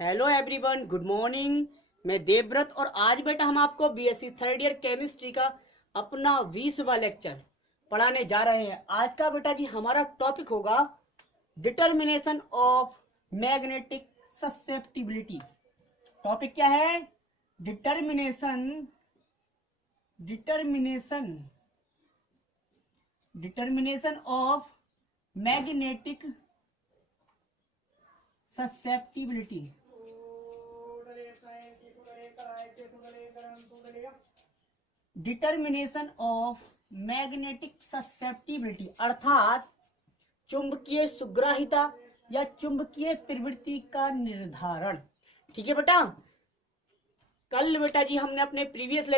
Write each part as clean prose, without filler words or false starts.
Hello everyone, good morning. मैं देवव्रत और आज बेटा हम आपको बीएससी थर्ड ईयर केमिस्ट्री का अपना 20वां लेक्चर पढ़ाने जा रहे हैं। आज का बेटा जी हमारा टॉपिक होगा determination of magnetic susceptibility. Topic क्या है? Determination determination determination of magnetic susceptibility. Determination of magnetic susceptibility अर्थात चुंबकीय सुग्राहिता या चुंबकीय प्रवृत्ति का निर्धारण। ठीक है बेटा, कल बेटा जी हमने अपने प्रीवियस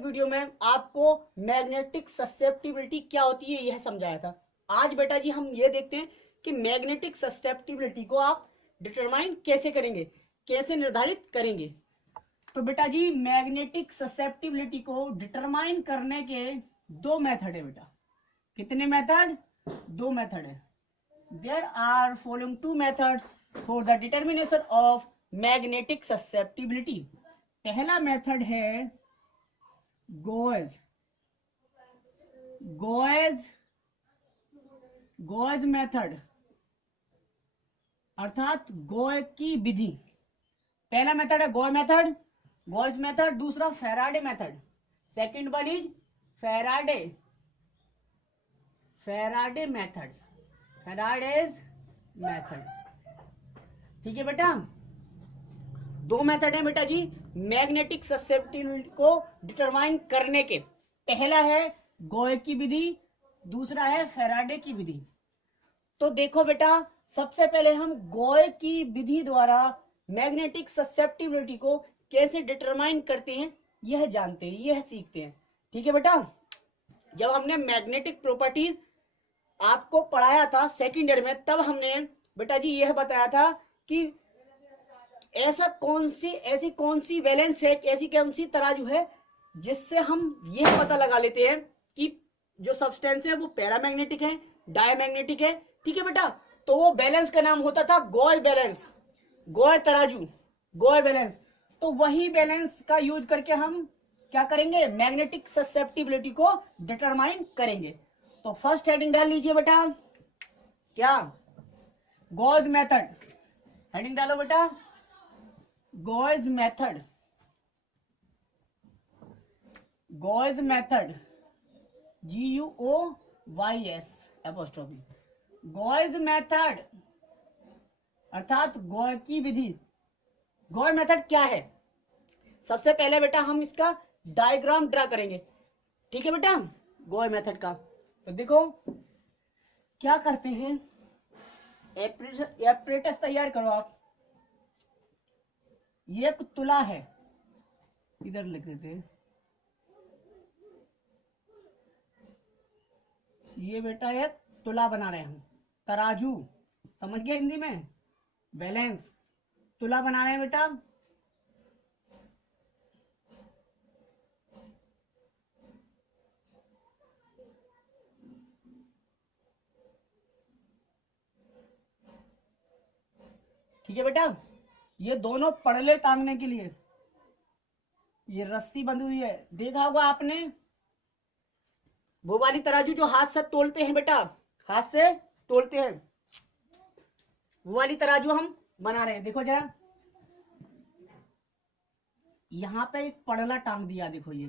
वीडियो में आपको मैग्नेटिक ससेप्टिबिलिटी क्या होती है यह समझाया था। आज बेटा जी हम ये देखते हैं कि मैग्नेटिक ससेप्टिबिलिटी को आप डिटरमाइन कैसे करेंगे, कैसे निर्धारित करेंगे। तो बेटा जी मैग्नेटिक ससेप्टिबिलिटी को डिटरमाइन करने के दो मेथड है बेटा। कितने मेथड? दो मेथड है। There are following two methods for the determination of magnetic susceptibility. पहला मेथड है गोएज मेथड अर्थात गोए की विधि। पहला मेथड है गोएज मेथड, दूसरा Faraday method. Second one is Faraday's method. ठीक है बेटा, दो मेथड है बेटा जी मैग्नेटिक ससेप्टिबिलिटी को डिटरमाइन करने के। पहला है गोए की विधि, दूसरा है फैराडे की विधि। तो देखो बेटा, सबसे पहले हम गोए की विधि द्वारा मैग्नेटिक ससेप्टिबिलिटी को कैसे डिटरमाइन करते हैं यह जानते हैं, यह सीखते हैं। ठीक है बेटा, जब हमने मैग्नेटिक प्रॉपर्टीज आपको पढ़ाया था सेकंड ईयर में, तब हमने बेटा जी यह बताया था कि ऐसी कौन सी वैलेंस है, ऐसी कौन सी तराजू है जिससे हम यह पता लगा लेते हैं कि जो सब्सटेंस है वो पैरामैग्नेटिक है, डायमैग्नेटिक है। ठीक है बेटा, तो वो बैलेंस का नाम होता था गोए बैलेंस, गोए तराजू, गोए बैलेंस। तो वही बैलेंस का यूज करके हम क्या करेंगे, मैग्नेटिक ससेप्टिबिलिटी को डिटरमाइन करेंगे। तो फर्स्ट हेडिंग डाल लीजिए बेटा, क्या? Gauss method. हेडिंग डालो बेटा, Gauss method. GUOYS apostrophe. Gauss method अर्थात गोए की विधि। गोए मेथड क्या है? सबसे पहले बेटा हम इसका डायग्राम ड्रा करेंगे। ठीक है बेटा, गोए मेथड का तो देखो क्या करते हैं, एपरेटस तैयार करो आप। ये एक तुला है, इधर लिख देते हैं। ये बेटा एक तुला बना रहे हैं, तराजू, समझ गए हिंदी में? बैलेंस, तुला बना रहे हैं बेटा। ठीक है बेटा, ये दोनों पड़ले टांगने के लिए ये रस्सी बंधी हुई है, देखा होगा आपने। वो वाली तराजू जो हाथ से तोलते हैं बेटा, हाथ से तोलते हैं, वो वाली तराजू हम बना रहे हैं। देखो जरा, यहां पे एक पड़ला टांग दिया, देखो ये।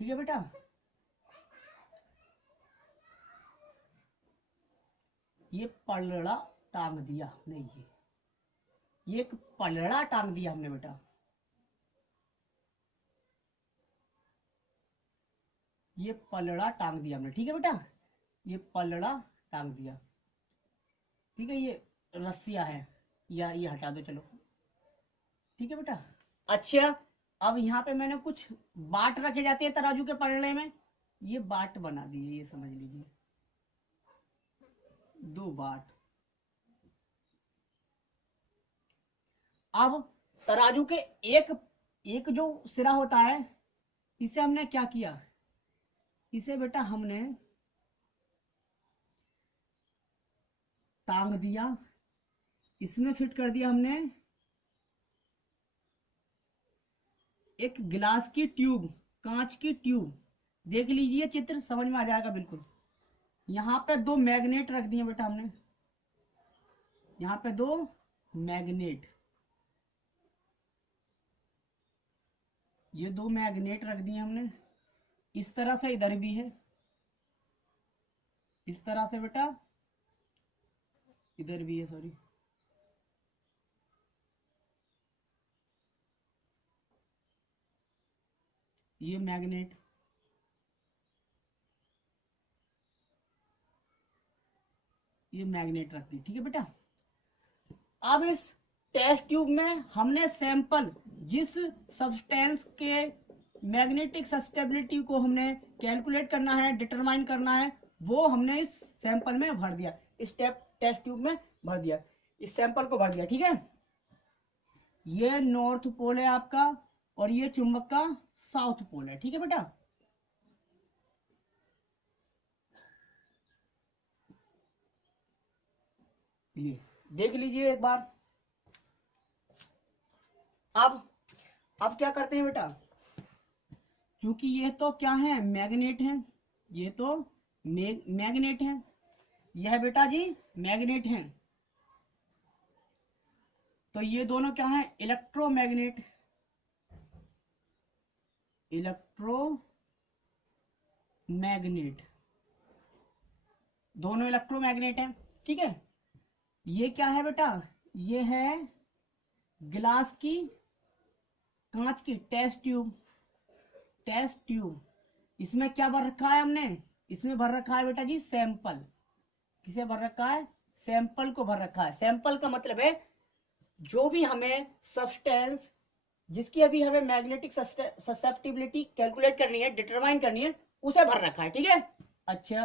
ठीक है बेटा, ये पलड़ा टांग दिया, नहीं ये एक पलड़ा टांग दिया हमने बेटा। ये पलड़ा टांग दिया हमने, ठीक है बेटा, ये पलड़ा टांग दिया। ठीक है, ये रस्सियां है, या ये हटा दो, चलो। ठीक है बेटा, अच्छा अब यहाँ पे मैंने कुछ बाट रखे जाते हैं तराजू के पलड़े में, ये बाट बना दिए, ये समझ लीजिए, दो बाट। अब तराजू के एक जो सिरा होता है, इसे हमने क्या किया, इसे बेटा हमने टांग दिया, इसमें फिट कर दिया हमने एक गिलास की ट्यूब, कांच की ट्यूब। देख लीजिए चित्र, समझ में आ जाएगा बिल्कुल। यहाँ पे दो मैग्नेट रख दिए बेटा हमने, यहाँ पे दो मैग्नेट, ये दो मैग्नेट रख दिए हमने। इस तरह से इधर भी है, इस तरह से बेटा इधर भी है, सॉरी। ये मैग्नेट, ये मैग्नेट रख दी, ठीक है बेटा। अब इस टेस्ट ट्यूब में हमने सैंपल, जिस सब्सटेंस के मैग्नेटिक सस्टेबिलिटी को हमने कैलकुलेट करना है, डिटरमाइन करना है, वो हमने इस सैंपल में भर दिया, इस टेस्ट ट्यूब में भर दिया, इस सैंपल को भर दिया, ठीक है। ये नॉर्थ पोल है आपका और ये चुंबक का साउथ पोल है, ठीक है बेटा। ये देख लीजिए एक बार। अब क्या करते हैं बेटा, क्योंकि ये तो क्या है, मैग्नेट है, ये तो मैग्नेट है, यह बेटा जी मैग्नेट है, तो ये दोनों क्या है, इलेक्ट्रोमैग्नेट, इलेक्ट्रोमैग्नेट, दोनों इलेक्ट्रोमैग्नेट है, ठीक है। ये क्या है बेटा, ये है गिलास की, कांच की टेस्ट ट्यूब, टेस्ट ट्यूब। इसमें क्या भर रखा है हमने, इसमें भर रखा है बेटा जी सैंपल। किसे भर रखा है, सैंपल को भर रखा है। सैंपल का मतलब है जो भी हमें सब्सटेंस, जिसकी अभी हमें मैग्नेटिक ससेप्टिबिलिटी कैलकुलेट करनी है, डिटरमाइन करनी है, उसे भर रखा है, ठीक है। अच्छा,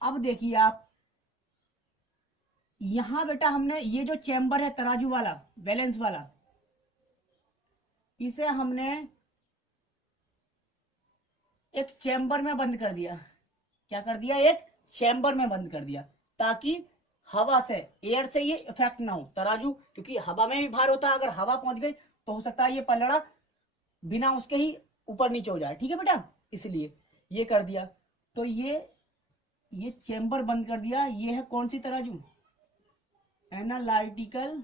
अब देखिए आप, यहां बेटा हमने ये जो चैम्बर है तराजू वाला, बैलेंस वाला, इसे हमने एक चैम्बर में बंद कर दिया। क्या कर दिया, एक चैम्बर में बंद कर दिया, ताकि हवा से, एयर से ये इफेक्ट ना हो तराजू, क्योंकि हवा में भी भार होता है, अगर हवा पहुंच गई तो हो सकता है ये पलड़ा बिना उसके ही ऊपर नीचे हो जाए, ठीक है बेटा, इसलिए ये कर दिया। तो ये चैम्बर बंद कर दिया। ये है कौन सी तराजू, एनालिटिकल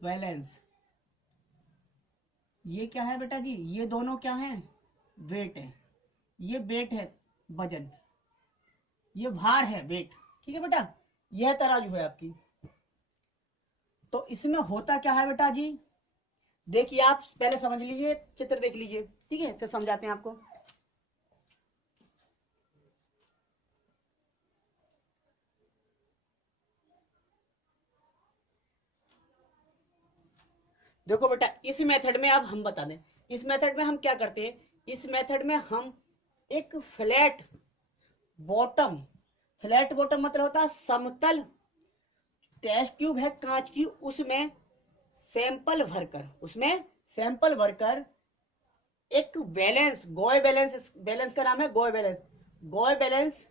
बैलेंस। ये क्या है बेटा जी, ये दोनों क्या है, वेट है, ये वेट है, वजन, ये भार है, वेट, ठीक है बेटा। यह तराजू है आपकी। तो इसमें होता क्या है बेटा जी, देखिए आप पहले समझ लीजिए, चित्र देख लीजिए, ठीक है, फिर समझाते हैं आपको। देखो बेटा, इस मेथड में अब हम बता दें, इस मेथड में हम क्या करते हैं, इस मेथड में हम एक फ्लैट बॉटम, फ्लैट बॉटम मतलब होता है समतल टेस्ट ट्यूब है कांच की, उसमें सैंपल भरकर एक बैलेंस, गोय बैलेंस, बैलेंस का नाम है गोय बैलेंस, गोय बैलेंस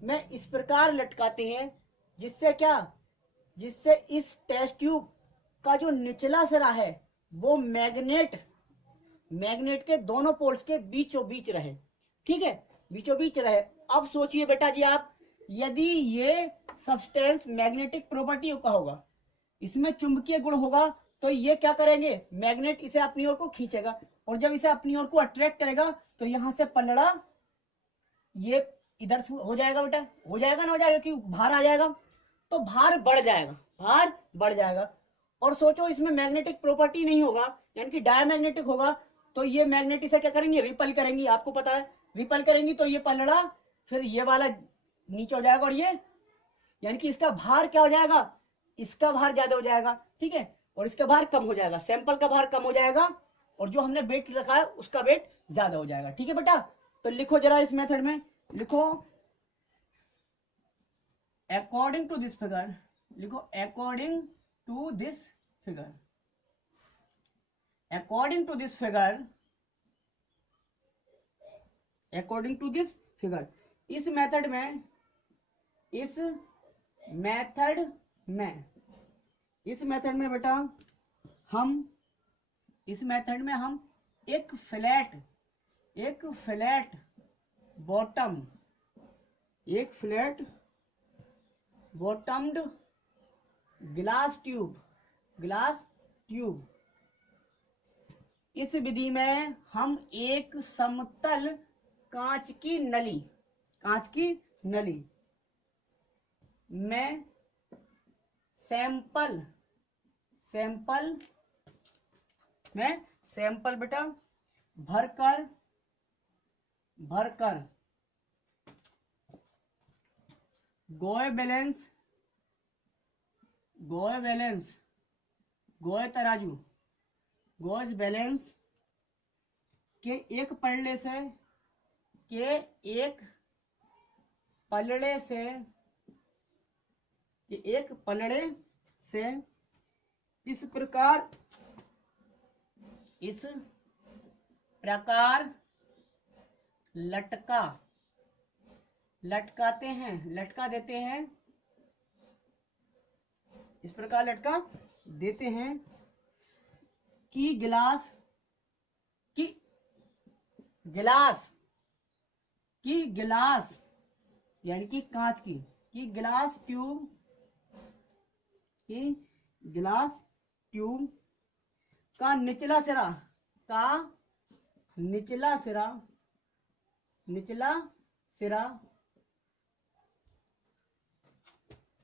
में इस प्रकार लटकाते हैं, जिससे क्या, जिससे इस टेस्ट ट्यूब का जो निचला सिरा है वो मैग्नेट के दोनों पोल्स के बीचों बीच रहे, ठीक है, बीचों बीच रहे। अब सोचिए बेटा जी आप, यदि ये सब्सटेंस मैग्नेटिक प्रॉपर्टी का होगा, इसमें चुंबकीय गुण होगा, तो ये क्या करेंगे, मैग्नेट इसे अपनी ओर को खींचेगा, और जब इसे अपनी ओर को अट्रैक्ट करेगा तो यहां से पलड़ा ये इधर हो जाएगा बेटा, हो जाएगा ना, हो जाएगा कि भार आ जाएगा, तो भार बढ़ जाएगा, भार बढ़ जाएगा। और सोचो इसमें मैग्नेटिक प्रॉपर्टी नहीं होगा, यानी कि डायमैग्नेटिक होगा, तो ये मैग्नेट इसे क्या करेंगे, रिपल करेंगी, आपको पता है रिपल करेंगी, तो ये पलड़ा फिर ये वाला नीचे हो जाएगा, और ये यानी कि इसका भार क्या हो जाएगा, इसका भार ज्यादा हो जाएगा, ठीक है, और इसका भार कम हो जाएगा, सैंपल का भार कम हो जाएगा, और जो हमने वेट रखा है उसका वेट ज्यादा हो जाएगा, ठीक है बेटा। तो लिखो जरा इस मेथड में, लिखो अकॉर्डिंग टू दिस फिगर, लिखो according to this figure, according to this figure, according to this figure. इस मेथड में इस मेथड में बेटा हम इस मेथड में हम एक फ्लैट बॉटम्ड ग्लास ट्यूब इस विधि में हम एक समतल कांच की नली में सैंपल बेटा भरकर गोए बैलेंस के एक पलड़े से इस प्रकार लटका देते हैं कि गिलास यानी कि कांच की गिलास ट्यूब का निचला सिरा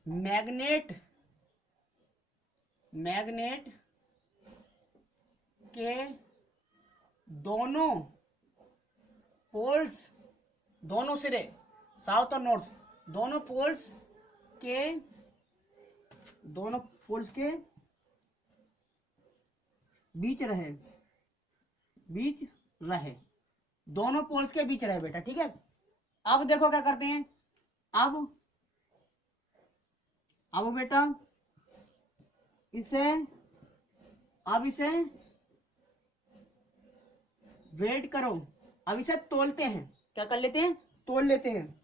मैग्नेट के दोनों सिरे साउथ और नॉर्थ दोनों पोल्स के बीच रहे दोनों पोल्स के बीच रहे बेटा। ठीक है, अब देखो क्या करते हैं। अब बेटा इसे वेट करो। अब इसे तोलते हैं। क्या कर लेते हैं? तोल लेते हैं।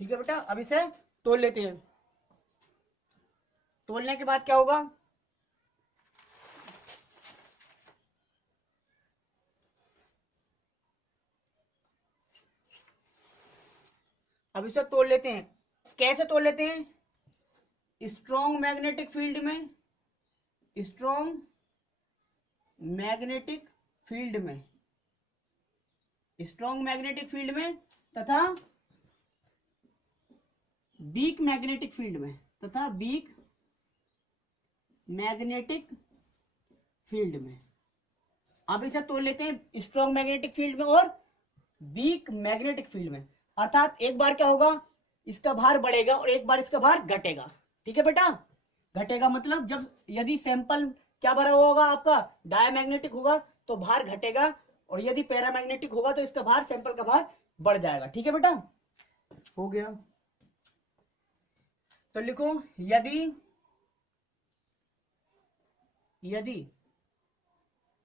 ठीक है बेटा, अब इसे तोल लेते हैं। तोलने के बाद क्या होगा? अब इसे तोल लेते हैं। कैसे तोल लेते हैं? स्ट्रॉन्ग मैग्नेटिक फील्ड में तथा वीक मैग्नेटिक फील्ड में अब इसे तोल लेते हैं स्ट्रॉन्ग मैग्नेटिक फील्ड में और वीक मैग्नेटिक फील्ड में। अर्थात एक बार क्या होगा, इसका भार बढ़ेगा और एक बार इसका भार घटेगा। ठीक है बेटा, घटेगा मतलब जब यदि सैंपल क्या भरा हुआ होगा आपका डायमैग्नेटिक होगा तो भार घटेगा, और यदि पैरामैग्नेटिक होगा तो इसका भार सैंपल का भार बढ़ जाएगा। ठीक है बेटा, हो गया। तो लिखो, यदि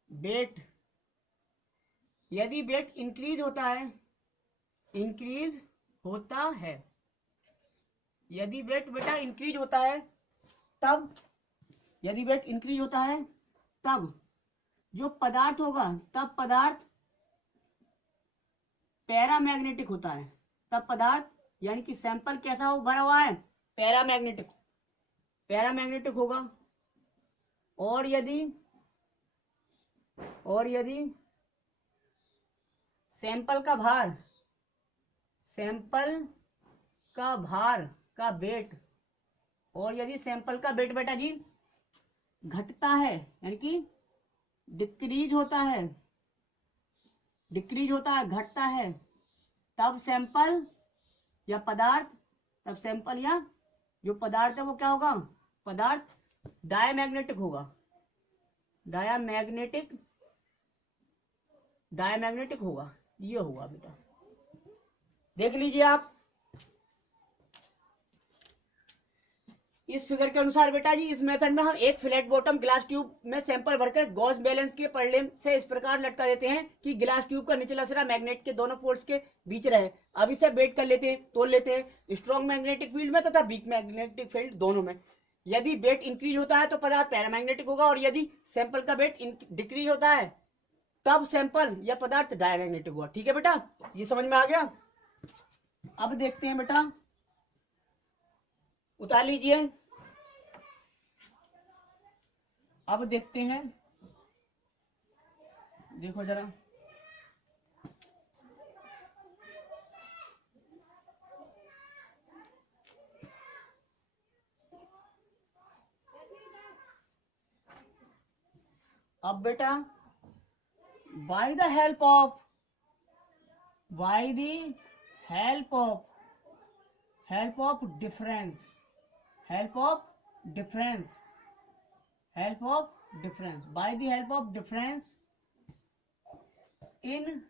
वेट इंक्रीज होता है यदि वेट बेटा इंक्रीज होता है तब जो पदार्थ होगा तब पदार्थ पैरामैग्नेटिक होता है। तब पदार्थ यानी कि सैंपल कैसा हो भरा हुआ है? पैरामैग्नेटिक होगा। और यदि सैंपल का भार का वेट, और यदि सैंपल का वेट बेटा जी घटता है यानी कि डिक्रीज होता है, घटता है, तब सैंपल या जो पदार्थ है वो क्या होगा? पदार्थ डायमैग्नेटिक होगा। डायमैग्नेटिक होगा। ये होगा बेटा, देख लीजिए आप। इस फिगर के अनुसार बेटा जी इस मेथड में हम एक फ्लैट बॉटम ग्लास ट्यूब में सैंपल भरकर गॉस बैलेंस के प्रलेम से इस प्रकार लटका देते हैं कि ग्लास ट्यूब का निचला सिरा मैग्नेट के दोनों पोल्स के बीच रहे। अब इसे बेट कर लेते हैं, तोल लेते हैं स्ट्रॉन्ग मैग्नेटिक फील्ड में तथा वीक मैग्नेटिक फील्ड दोनों में। यदि वेट इंक्रीज होता है तो पदार्थ पैरामैग्नेटिक होगा, और यदि सैंपल का वेट डिक्रीज होता है तब सैंपल या पदार्थ डायमैग्नेटिक हुआ। ठीक है बेटा, ये समझ में आ गया। अब देखते हैं बेटा, उतार लीजिए। अब देखते हैं, देखो जरा, अब बेटा by the help of difference by the help of difference in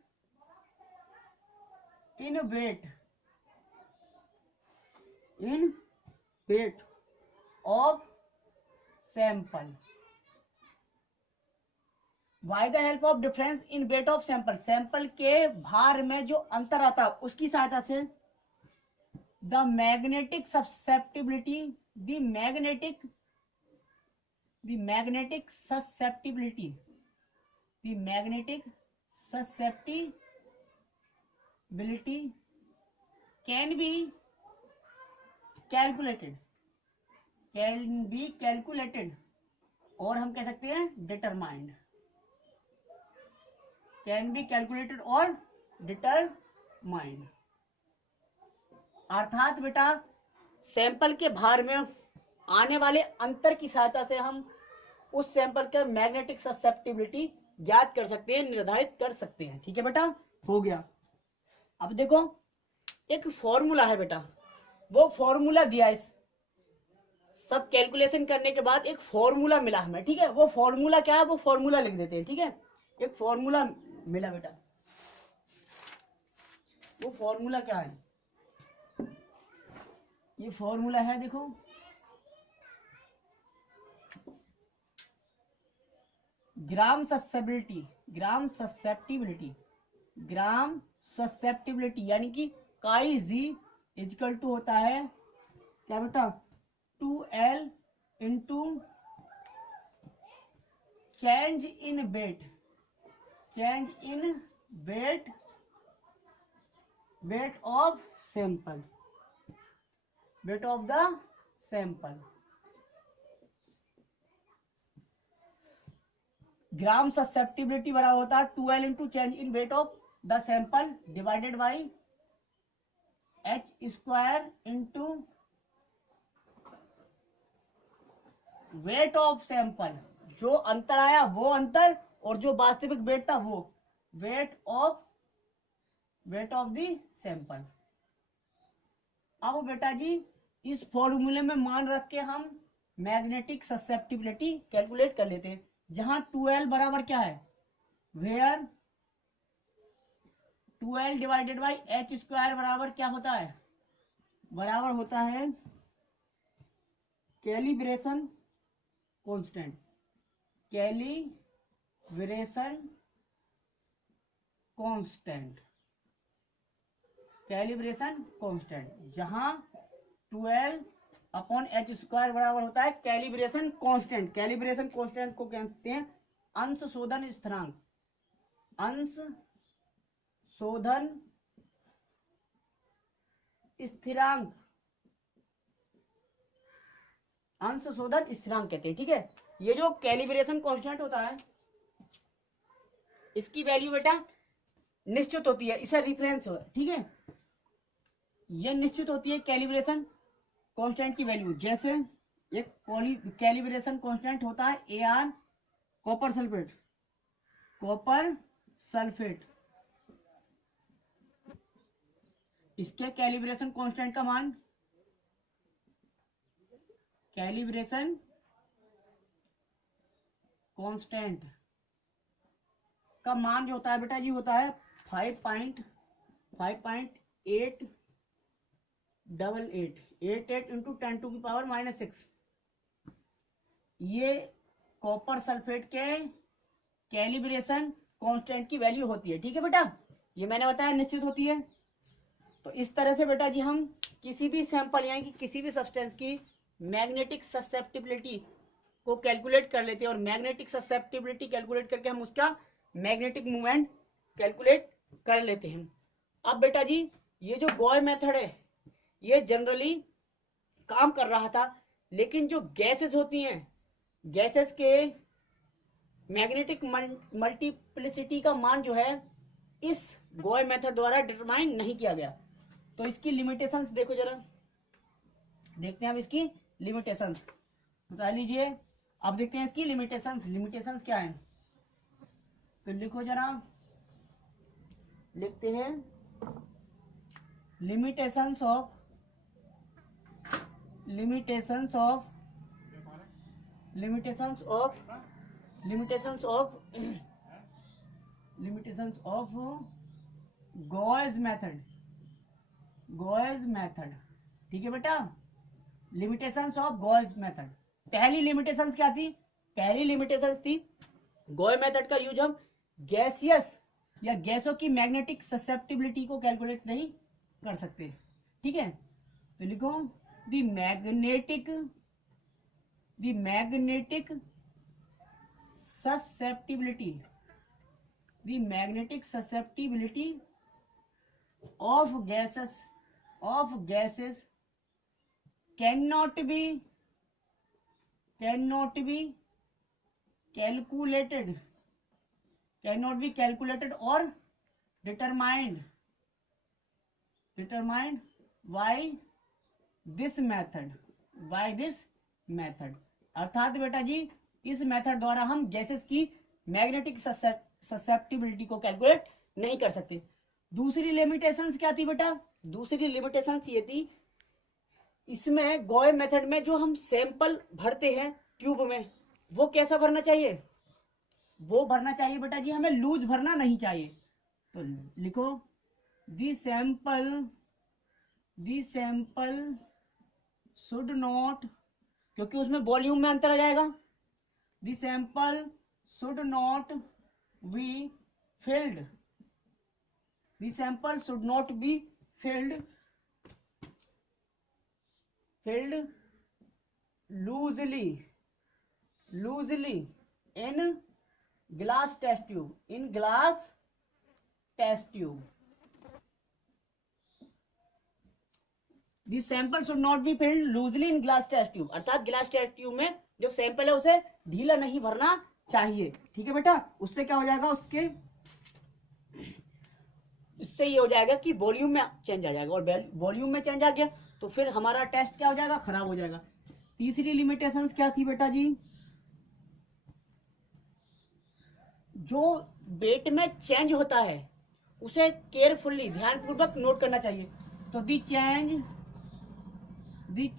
weight of sample, by the help of difference in weight of sample, sample के भार में जो अंतर आता है उसकी सहायता से the magnetic susceptibility can be calculated और हम कह सकते हैं डिटरमाइंड, कैन बी कैलकुलेटेड और डिटरमाइंड। अर्थात बेटा सैंपल के भार में आने वाले अंतर की सहायता से हम उस सैंपल के मैग्नेटिक ससेप्टिबिलिटी ज्ञात कर सकते हैं, निर्धारित कर सकते हैं। ठीक है बेटा, हो गया। अब देखो एक फॉर्मूला है बेटा, वो फॉर्मूला दिया, इस सब कैलकुलेशन करने के बाद एक फॉर्मूला मिला हमें। ठीक है, वो फॉर्मूला क्या है, वो फॉर्मूला लिख देते हैं। ठीक है, एक फॉर्मूला मिला बेटा, वो फॉर्मूला क्या है, ये फॉर्मूला है, देखो ग्राम ससेप्टिबिलिटी यानी कि काई जी इजकल टू होता है क्या बेटा 2L into change in weight of sample, weight of the sample. Gram susceptibility बराबर होता है 2L into change in weight of the sample divided by H square into weight of sample. जो अंतर आया वो अंतर, और जो वास्तविक वेट था वो वेट ऑफ द सैंपल। अब बेटा जी इस फॉर्मूले में मान रख के हम मैग्नेटिक ससेप्टिबिलिटी कैलकुलेट कर लेते हैं, जहां 2L बराबर क्या है, where 2L divided by H square बराबर क्या होता है, बराबर होता है कैलिब्रेशन कांस्टेंट, कैलिब्रेशन कांस्टेंट, जहां 12 अपॉन H स्क्वायर बराबर होता है कैलिब्रेशन कांस्टेंट। कैलिब्रेशन कांस्टेंट को कहते हैं अंश शोधन स्थिरांक, अंश शोधन स्थिरांक कहते हैं। ठीक है, ये जो कैलिब्रेशन कांस्टेंट होता है इसकी वैल्यू बेटा निश्चित होती है, इसे रेफरेंस हो। ठीक है, ये निश्चित होती है कैलिब्रेशन कांस्टेंट की वैल्यू। जैसे एक कैलिब्रेशन कांस्टेंट होता है AR कॉपर सल्फेट, इसके कैलिब्रेशन कांस्टेंट का मान, कैलिब्रेशन कांस्टेंट का मान जो होता है बेटा जी होता है 5.888 इंटू 10⁻⁻⁶ ये कॉपर सल्फेट के कैलिब्रेशन कांस्टेंट की वैल्यू होती है। ठीक है बेटा, ये मैंने बताया निश्चित होती है। तो इस तरह से बेटा जी हम किसी भी सैंपल यानी कि किसी भी सब्सटेंस की मैग्नेटिक ससेप्टिबिलिटी को कैलकुलेट कर लेते हैं, और मैग्नेटिक ससेप्टिबिलिटी कैलकुलेट करके हम उसका मैग्नेटिक मूवमेंट कैलकुलेट कर लेते हैं। अब बेटा जी ये जो गॉय मेथड है ये जनरली काम कर रहा था, लेकिन जो गैसेस होती हैं, गैसेस के मैग्नेटिक मल्टीप्लिसिटी का मान जो है इस गॉय मेथड द्वारा डिटरमाइन नहीं किया गया। तो इसकी लिमिटेशंस देखो जरा, देखते हैं अब इसकी लिमिटेशंस, बता लीजिए। अब देखते हैं इसकी लिमिटेशंस। लिमिटेशंस क्या है, तो लिखो जरा, लिखते हैं limitations of limitations of Gauss method। ठीक है बेटा, लिमिटेशंस ऑफ गॉस मेथड। पहली लिमिटेशंस क्या थी, पहली लिमिटेशंस थी गॉस मेथड का यूज हम गैसियस या गैसों की मैग्नेटिक ससेप्टिबिलिटी को कैलकुलेट नहीं कर सकते। ठीक है, तो लिखो the magnetic susceptibility of gases cannot be calculated or determined by this method. अर्थात बेटा जी इस मेथड द्वारा हम गैसेस की मैग्नेटिक ससेप्टिबिलिटी को कैलकुलेट नहीं कर सकते। दूसरी लिमिटेशंस क्या थी बेटा, दूसरी लिमिटेशंस ये थी, इसमें गॉय मेथड में जो हम सैंपल भरते हैं ट्यूब में, वो कैसा भरना चाहिए, वो भरना चाहिए बेटा जी हमें लूज भरना नहीं चाहिए। तो लिखो दी सैंपल शुड नॉट, क्योंकि उसमें वॉल्यूम में अंतर आ जाएगा, the sample should not be filled, the sample should not be filled loosely in glass test tube, The sample should not be filled loosely in glass test tube। अर्थात glass test tube में जो sample है उसे ढीला नहीं भरना चाहिए। ठीक है बेटा, उससे क्या हो जाएगा, इससे ये हो जाएगा कि वॉल्यूम में चेंज आ जाएगा, और वॉल्यूम में चेंज आ गया तो फिर हमारा टेस्ट क्या हो जाएगा, खराब हो जाएगा। तीसरी लिमिटेशंस क्या थी बेटा जी, जो वेट में चेंज होता है उसे केयरफुली ध्यानपूर्वक नोट करना चाहिए। तो दी change in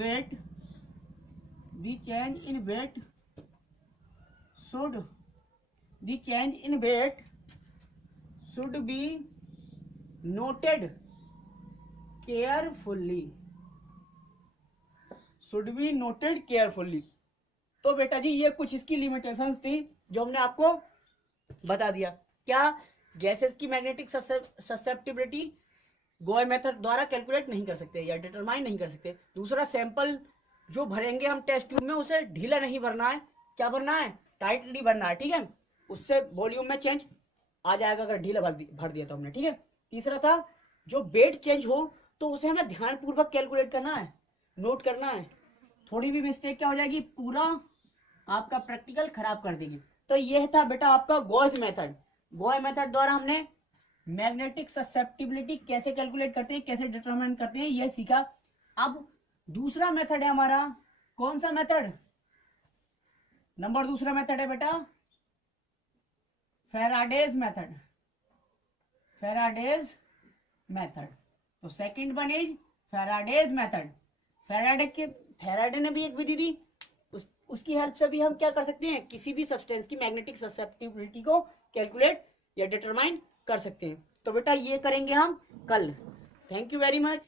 weight should be noted carefully। तो बेटा जी ये कुछ इसकी लिमिटेशंस थी जो हमने आपको बता दिया। क्या, गैसेस की मैग्नेटिक ससेप्टिबिलिटी गॉय मेथड द्वारा कैलकुलेट नहीं कर सकते या डिटरमाइन नहीं कर सकते। दूसरा, सैंपल जो भरेंगे हम टेस्ट ट्यूब में उसे ढीला नहीं भरना है, क्या भरना है, टाइटली भरना है। ठीक है, उससे वॉल्यूम में चेंज आ जाएगा अगर ढीला भर दिया तो हमने। ठीक है, तीसरा था जो वेट चेंज हो तो उसे हमें ध्यानपूर्वक कैलकुलेट करना है, नोट करना है। थोड़ी भी मिस्टेक क्या हो जाएगी, पूरा आपका प्रैक्टिकल खराब कर देगी। तो यह था बेटा आपका गॉस मेथड। गॉस मेथड द्वारा हमने मैग्नेटिक ससेप्टिबिलिटी कैसे कैलकुलेट करते हैं, कैसे डिटरमाइन करते हैं, यह सीखा। अब दूसरा मेथड है हमारा, कौन सा मेथड, दूसरा मेथड है बेटा फैराडेज मेथड। तो second one is Faraday's method. Faraday ने भी एक विधि दी, उसकी हेल्प से भी हम क्या कर सकते हैं, किसी भी सब्सटेंस की मैग्नेटिक ससेप्टिबिलिटी को कैलकुलेट या डिटरमाइन कर सकते हैं। तो बेटा ये करेंगे हम कल। Thank you very much.